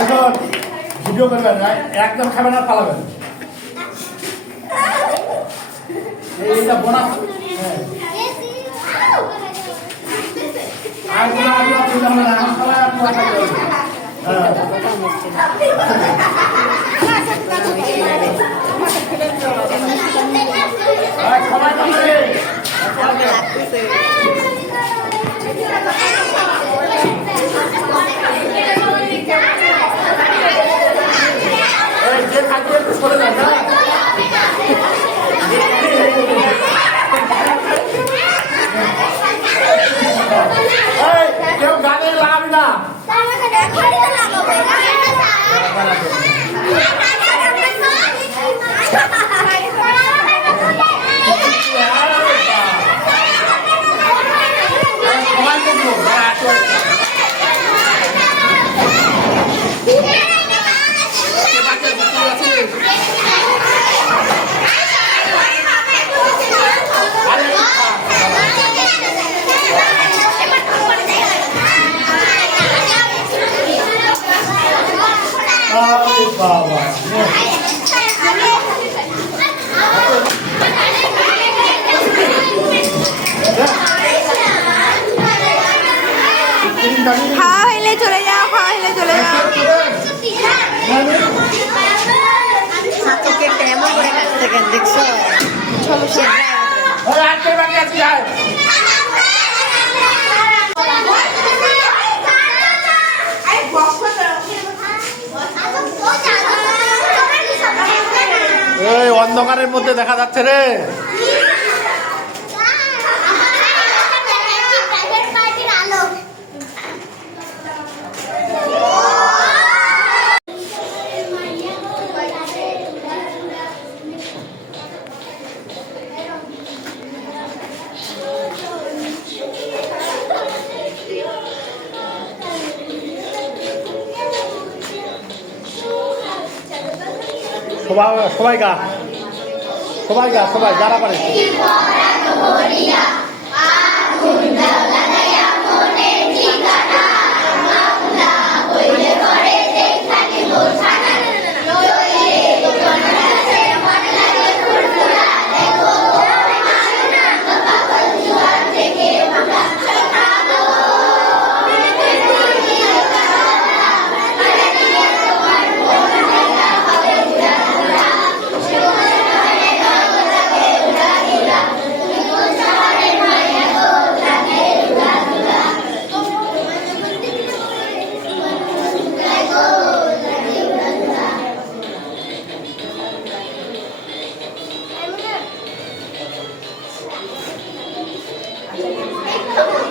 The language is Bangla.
এখন ভিডিও করবেন না, একদম খাবেন না, পালাবেন। এইটা বোনাস। আর কোনো আগে অসুবিধা হবে না, এখন সবাই আপনারা খাবেন। সবাই যে থাকবে সরে যান না। কেউ গানে লাগাবি না। বাবা খাওয়া হইলে চলে যাও, খাওয়া হইলে চলে যাও। ছাত্রকে কেমন করে কাছে কেন দেখছো? সমস্যা এই অন্ধকারের মধ্যে দেখা যাচ্ছে রে। সবাই গা, সবাই গা, সবাই যারা পারে। Come on.